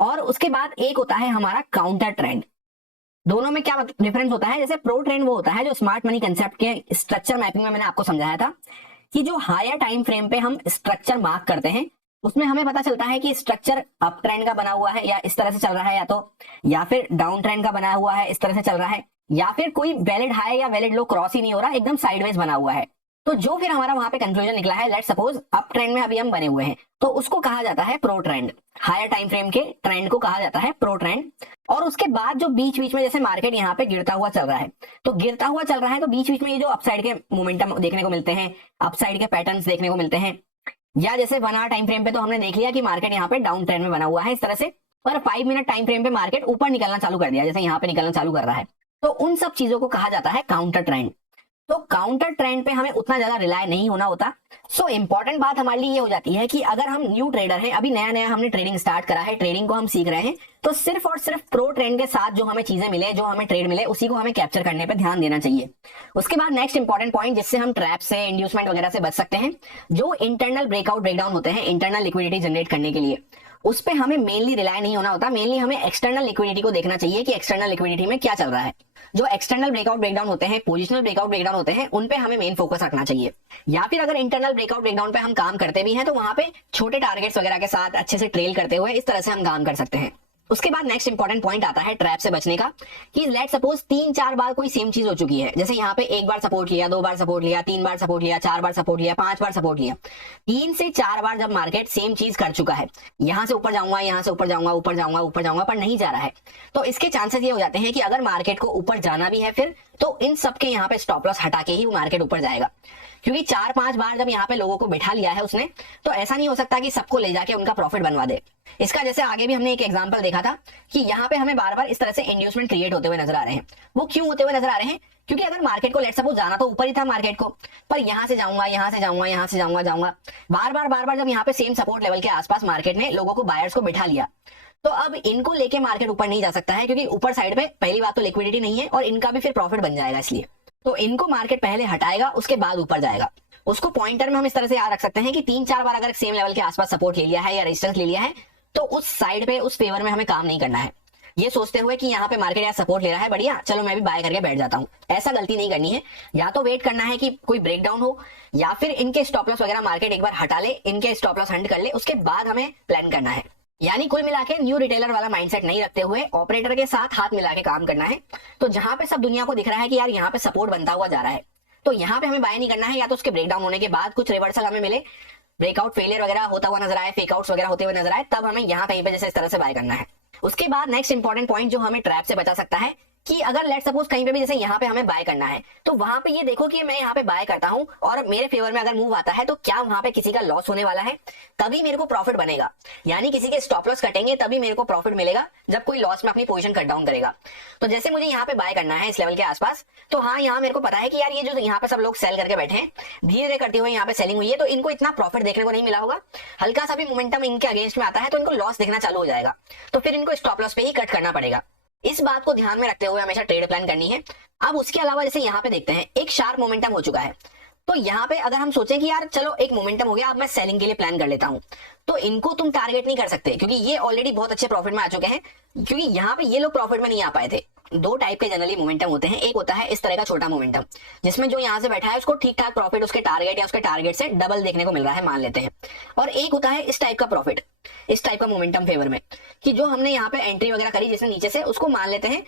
और उसके बाद एक होता है हमारा काउंटर ट्रेंड। दोनों में क्या डिफरेंस होता है? जैसे प्रो ट्रेंड वो होता है जो स्मार्ट मनी कंसेप्ट के स्ट्रक्चर मैपिंग में मैंने आपको समझाया था कि जो हायर टाइम फ्रेम पे हम स्ट्रक्चर मार्क करते हैं उसमें हमें पता चलता है कि स्ट्रक्चर अप ट्रेंड का बना हुआ है या इस तरह से चल रहा है, या फिर डाउन ट्रेंड का बना हुआ है इस तरह से चल रहा है, या फिर कोई वैलिड हाई या वैलिड लो क्रॉस ही नहीं हो रहा, एकदम साइडवेज बना हुआ है। तो जो फिर हमारा वहां पे कंक्लूजन निकला है, लेट्स सपोज अप ट्रेंड में अभी हम बने हुए हैं, तो उसको कहा जाता है pro trend. Higher time frame के ट्रेंड को कहा जाता है प्रो ट्रेंड। और उसके बाद जो बीच बीच में जैसे मार्केट यहाँ पे गिरता हुआ चल रहा है, तो गिरता हुआ चल रहा है तो बीच बीच में ये जो अपसाइड के मोमेंटम देखने को मिलते हैं, अपसाइड के पैटर्न्स देखने को मिलते हैं, या जैसे 1 आवर टाइम फ्रेम पे तो हमने देख लिया कि मार्केट यहाँ पे डाउन ट्रेंड में बना हुआ है इस तरह से, पर 5 मिनट टाइम फ्रेम पे मार्केट ऊपर निकलना चालू कर दिया, जैसे यहाँ पे निकलना चालू कर रहा है, तो उन सब चीजों को कहा जाता है काउंटर ट्रेंड। तो काउंटर ट्रेंड पे हमें उतना ज्यादा रिलाय नहीं होना होता। सो इंपॉर्टेंट बात हमारे लिए ये हो जाती है कि अगर हम न्यू ट्रेडर हैं, अभी नया नया हमने ट्रेडिंग स्टार्ट करा है, ट्रेडिंग को हम सीख रहे हैं, तो सिर्फ और सिर्फ प्रो ट्रेंड के साथ जो हमें चीजें मिले, जो हमें ट्रेड मिले, उसी को हमें कैप्चर करने पे ध्यान देना चाहिए। उसके बाद नेक्स्ट इंपॉर्टेंट पॉइंट जिससे हम ट्रैप से, इंड्यूसमेंट वगैरह से बच सकते हैं, जो इंटरनल ब्रेकआउट ब्रेकडाउन होते हैं इंटरनल लिक्विडिटी जनरेट करने के लिए, उस पे हमें मेनली रिलाय नहीं होना होता। मेनली हमें एक्सटर्नल लिक्विडिटी को देखना चाहिए कि एक्सटर्नल लिक्विडिटी में क्या चल रहा है। जो एक्सटर्नल ब्रेकआउट ब्रेकडाउन होते हैं, पोजिशनल ब्रेकआउट ब्रेकडाउन होते हैं, उन पे हमें मेन फोकस रखना चाहिए। या फिर अगर इंटरनल ब्रेकआउट ब्रेकडाउन पे हम काम करते भी हैं तो वहां पे छोटे टारगेट्स वगैरह के साथ अच्छे से ट्रेल करते हुए इस तरह से हम काम कर सकते हैं। उसके बाद नेक्स्ट इंपॉर्टेंट पॉइंट आता है ट्रैप से बचने का, कि लेट सपोज 3-4 बार कोई सेम चीज हो चुकी है, जैसे यहाँ पे 1 बार सपोर्ट लिया, 2 बार सपोर्ट लिया, 3 बार सपोर्ट लिया, 4 बार सपोर्ट लिया, 5 बार सपोर्ट लिया, 3 से 4 बार जब मार्केट सेम चीज कर चुका है, यहां से ऊपर जाऊंगा, यहां से ऊपर जाऊंगा, ऊपर जाऊंगा, ऊपर जाऊंगा, पर नहीं जा रहा है, तो इसके चांसेस ये हो जाते हैं कि अगर मार्केट को ऊपर जाना भी है फिर तो इन सबके यहाँ पे स्टॉप लॉस हटा के ही वो मार्केट ऊपर जाएगा। क्योंकि 4-5 बार जब यहाँ पे लोगों को बिठा लिया है उसने, तो ऐसा नहीं हो सकता कि सबको ले जाके उनका प्रॉफिट बनवा दे। इसका जैसे आगे भी हमने एक एग्जांपल देखा था कि यहाँ पे हमें बार बार इस तरह से इंड्यूसमेंट क्रिएट होते हुए नजर आ रहे हैं। वो क्यों होते हुए नजर आ रहे हैं? क्योंकि अगर मार्केट को लेट सपोज जाना तो ऊपर ही था मार्केट को, पर यहाँ से जाऊंगा, यहाँ से जाऊंगा, यहाँ से जाऊंगा, बार बार जब यहाँ पे सेम सपोर्ट लेवल के आसपास मार्केट ने लोगों को, बायर्स को बिठा लिया, तो अब इनको लेके मार्केट ऊपर नहीं जा सकता है, क्योंकि ऊपर साइड पे पहली बात तो लिक्विडिटी नहीं है और इनका भी फिर प्रॉफिट बन जाएगा। इसलिए तो इनको मार्केट पहले हटाएगा, उसके बाद ऊपर जाएगा। उसको पॉइंटर में हम इस तरह से याद रख सकते हैं कि 3-4 बार अगर सेम लेवल के आसपास सपोर्ट ले लिया है या रेजिस्टेंस ले लिया है, तो उस साइड पे, उस फेवर में हमें काम नहीं करना है, ये सोचते हुए कि यहाँ पे मार्केट यार सपोर्ट ले रहा है, बढ़िया, चलो मैं भी बाय करके बैठ जाता हूँ। ऐसा गलती नहीं करनी है। या तो वेट करना है कि कोई ब्रेकडाउन हो, या फिर इनके स्टॉप लॉस वगैरह मार्केट एक बार हटा ले, इनके स्टॉप लॉस हंट कर ले, उसके बाद हमें प्लान करना है। यानी कुल मिला के न्यू रिटेलर वाला माइंडसेट नहीं रखते हुए ऑपरेटर के साथ हाथ मिला के काम करना है। तो जहां पे सब दुनिया को दिख रहा है कि यार यहाँ पे सपोर्ट बनता हुआ जा रहा है, तो यहाँ पे हमें बाय नहीं करना है। या तो उसके ब्रेकडाउन होने के बाद कुछ रिवर्सल हमें मिले, ब्रेकआउट फेलियर वगैरह होता हुआ नजर आए, फेकआउट्स वगैरह होते हुए नजर आए, तब हमें यहाँ कहीं पे जैसे इस तरह से बाय करना है। उसके बाद नेक्स्ट इंपॉर्टेंट पॉइंट जो हमें ट्रैप से बचा सकता है कि अगर लेट सपोज कहीं पे भी जैसे यहाँ पे हमें बाय करना है, तो वहां पे ये देखो कि मैं यहाँ पे बाय करता हूँ और मेरे फेवर में अगर मूव आता है, तो क्या वहां पे किसी का लॉस होने वाला है? तभी मेरे को प्रॉफिट बनेगा। यानी किसी के स्टॉप लॉस कटेंगे तभी मेरे को प्रॉफिट मिलेगा, जब कोई लॉस में अपनी पोजीशन कट डाउन करेगा। तो जैसे मुझे यहाँ पे बाय करना है इस लेवल के आसपास, तो हाँ, यहाँ मेरे को पता है कि यार ये जो यहाँ पे सब लोग सेल करके बैठे हैं, धीरे धीरे करते हुए यहाँ पे सेलिंग हुई है, तो इनको इतना प्रॉफिट देखने को नहीं मिला होगा। हल्का सा भी मोमेंटम इनके अगेंस्ट में आता है तो इनको लॉस देखना चालू हो जाएगा, तो फिर इनको स्टॉप लॉस पे ही कट करना पड़ेगा। इस बात को ध्यान में रखते हुए हमेशा ट्रेड प्लान करनी है। अब उसके अलावा जैसे यहाँ पे देखते हैं एक शार्प मोमेंटम हो चुका है, तो यहाँ पे अगर हम सोचें कि यार चलो एक मोमेंटम हो गया, अब मैं सेलिंग के लिए प्लान कर लेता हूँ, तो इनको तुम टारगेट नहीं कर सकते, क्योंकि ये ऑलरेडी बहुत अच्छे प्रॉफिट में आ चुके हैं। क्योंकि यहाँ पे ये लोग प्रॉफिट में नहीं आ पाए थे। दो टाइप के जनरली मोमेंटम होते हैं, एक होता है इस तरह का छोटा मोमेंटम, जिसमें जो यहाँ से बैठा है उसको ठीक ठाक प्रॉफिट उसके टारगेट या उसके टारगेट से डबल देखने को मिल रहा है, मान लेते हैं। और एक होता है इस टाइप का प्रॉफिट, इस टाइप का मोमेंटम फेवर में, कि जो हमने यहाँ पे एंट्री वगैरह करी जिसने नीचे से, उसको मान लेते हैं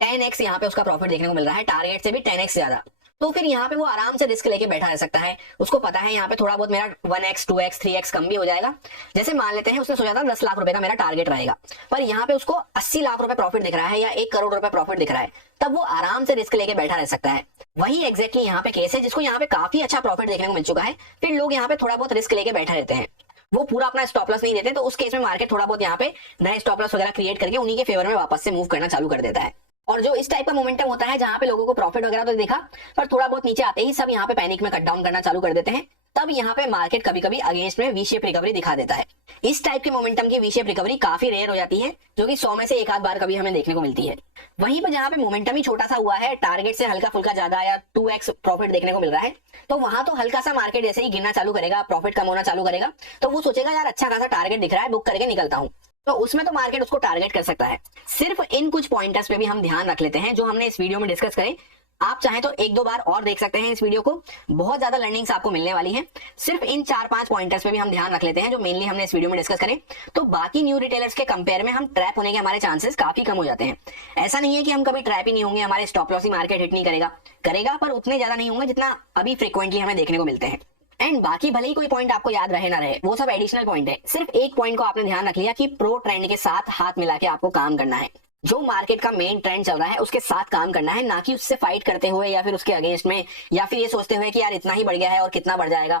10x यहाँ पे उसका प्रॉफिट देखने को मिल रहा है, टारगेट से भी 10x ज्यादा। तो फिर यहाँ पे वो आराम से रिस्क लेके बैठा रह सकता है। उसको पता है यहाँ पे थोड़ा बहुत मेरा 1x 2x 3x कम भी हो जाएगा। जैसे मान लेते हैं उसने सोचा था 10 लाख रुपए का मेरा टारगेट रहेगा, पर यहाँ पे उसको 80 लाख रुपए प्रॉफिट दिख रहा है या 1 करोड़ रुपए प्रॉफिट दिख रहा है, तब वो आराम से रिस्क लेके बैठा रह सकता है। वही एग्जैक्टली यहाँ पे केस है, जिसको यहाँ पे काफी अच्छा प्रॉफिट देखने को मिल चुका है, फिर लोग यहाँ पे थोड़ा बहुत रिस्क लेके बैठे रहते हैं, वो पूरा अपना स्टॉप लॉस नहीं देते। तो उस केस में मार्केट थोड़ा बहुत यहाँ पे नए स्टॉप लॉस वगैरह क्रिएट करके उन्हीं के फेवर में वापस से मूव करना चालू कर देता है। और जो इस टाइप का मोमेंटम होता है जहां पे लोगों को प्रॉफिट वगैरह तो देखा, पर थोड़ा बहुत नीचे आते ही सब यहाँ पे पैनिक में कट डाउन करना चालू कर देते हैं, तब यहाँ पे मार्केट कभी कभी अगेंस्ट में वी शेप रिकवरी दिखा देता है। इस टाइप के मोमेंटम की वी शेप रिकवरी काफी रेयर हो जाती है, जो कि 100 में से एक आध बार कभी हमें देखने को मिलती है। वहीं पर जहाँ पे मोमेंटम ही छोटा सा हुआ है, टारगेट से हल्का फुल्का ज्यादा या 2x प्रॉफिट देखने को मिल रहा है, तो वहां तो हल्का सा मार्केट जैसे ही गिरना चालू करेगा, प्रॉफिट कम होना चालू करेगा, तो वो सोचेगा यार अच्छा खासा टारगेट दिख रहा है, बुक करके निकलता हूँ, तो उसमें तो मार्केट उसको टारगेट कर सकता है। सिर्फ इन कुछ पॉइंटर्स पे भी हम ध्यान रख लेते हैं जो हमने इस वीडियो में डिस्कस करें। आप चाहें तो 1-2 बार और देख सकते हैं इस वीडियो को, बहुत ज्यादा लर्निंग्स आपको मिलने वाली है। सिर्फ इन 4-5 पॉइंटर्स पे भी हम ध्यान रख लेते हैं जो मेनली हमने इस वीडियो में डिस्कस करें, तो बाकी न्यू रिटेलर्स के कंपेयर में हम ट्रैप होने के हमारे चांसेस काफी कम हो जाते हैं। ऐसा नहीं है कि हम कभी ट्रैप ही नहीं होंगे, हमारे स्टॉप लॉस ही मार्केट हिट नहीं करेगा, पर उतने ज्यादा नहीं होंगे जितना अभी फ्रिक्वेंटली हमें देखने को मिलते हैं। एंड बाकी भले ही कोई पॉइंट आपको याद रहे ना रहे, वो सब एडिशनल पॉइंट है। सिर्फ एक पॉइंट को आपने ध्यान रख लिया कि प्रो ट्रेंड के साथ हाथ मिला के आपको काम करना है। जो मार्केट का मेन ट्रेंड चल रहा है उसके साथ काम करना है, ना कि उससे फाइट करते हुए या फिर उसके अगेंस्ट में, या फिर ये सोचते हुए कि यार इतना ही बढ़ गया है और कितना बढ़ जाएगा,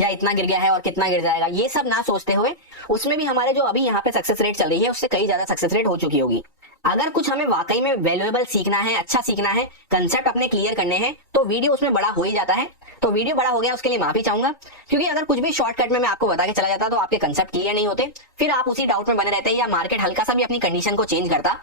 या इतना गिर गया है और कितना गिर जाएगा। ये सब ना सोचते हुए, उसमें भी हमारे जो अभी यहाँ पे सक्सेस रेट चल रही है उससे कई ज्यादा सक्सेस रेट हो चुकी होगी। अगर कुछ हमें वाकई में वैल्यूएबल सीखना है, अच्छा सीखना है, कंसेप्ट अपने क्लियर करने हैं, तो वीडियो उसमें बड़ा हो ही जाता है। तो वीडियो बड़ा हो गया उसके लिए माफी चाहूंगा, क्योंकि अगर कुछ भी शॉर्टकट में मैं आपको बता के चला जाता तो आपके कंसेप्ट क्लियर नहीं होते, फिर आप उसी डाउट में बने रहते, या मार्केट हल्का सा भी अपनी कंडीशन को चेंज करता,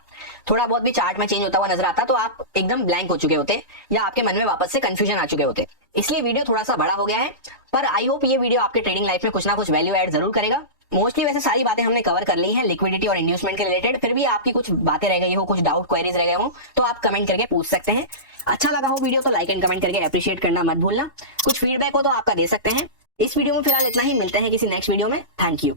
थोड़ा बहुत भी चार्ट में चेंज होता हुआ नजर आता, तो आप एकदम ब्लैंक हो चुके होते या आपके मन में वापस से कंफ्यूजन आ चुके होते। इसलिए वीडियो थोड़ा सा बड़ा हो गया है, पर आई होप ये वीडियो आपके ट्रेडिंग लाइफ में कुछ ना कुछ वैल्यू ऐड जरूर करेगा। मोस्टली वैसे सारी बातें हमने कवर कर ली हैं लिक्विडिटी और इंड्यूसमेंट के रिलेटेड। फिर भी आपकी कुछ बातें रह गई हो, कुछ डाउट क्वेरीज रह गए हो, तो आप कमेंट करके पूछ सकते हैं। अच्छा लगा हो वीडियो तो लाइक एंड कमेंट करके अप्रिशिएट करना मत भूलना। कुछ फीडबैक हो तो आपका दे सकते हैं। इस वीडियो में फिलहाल इतना ही, मिलते हैं किसी नेक्स्ट वीडियो में। Thank you.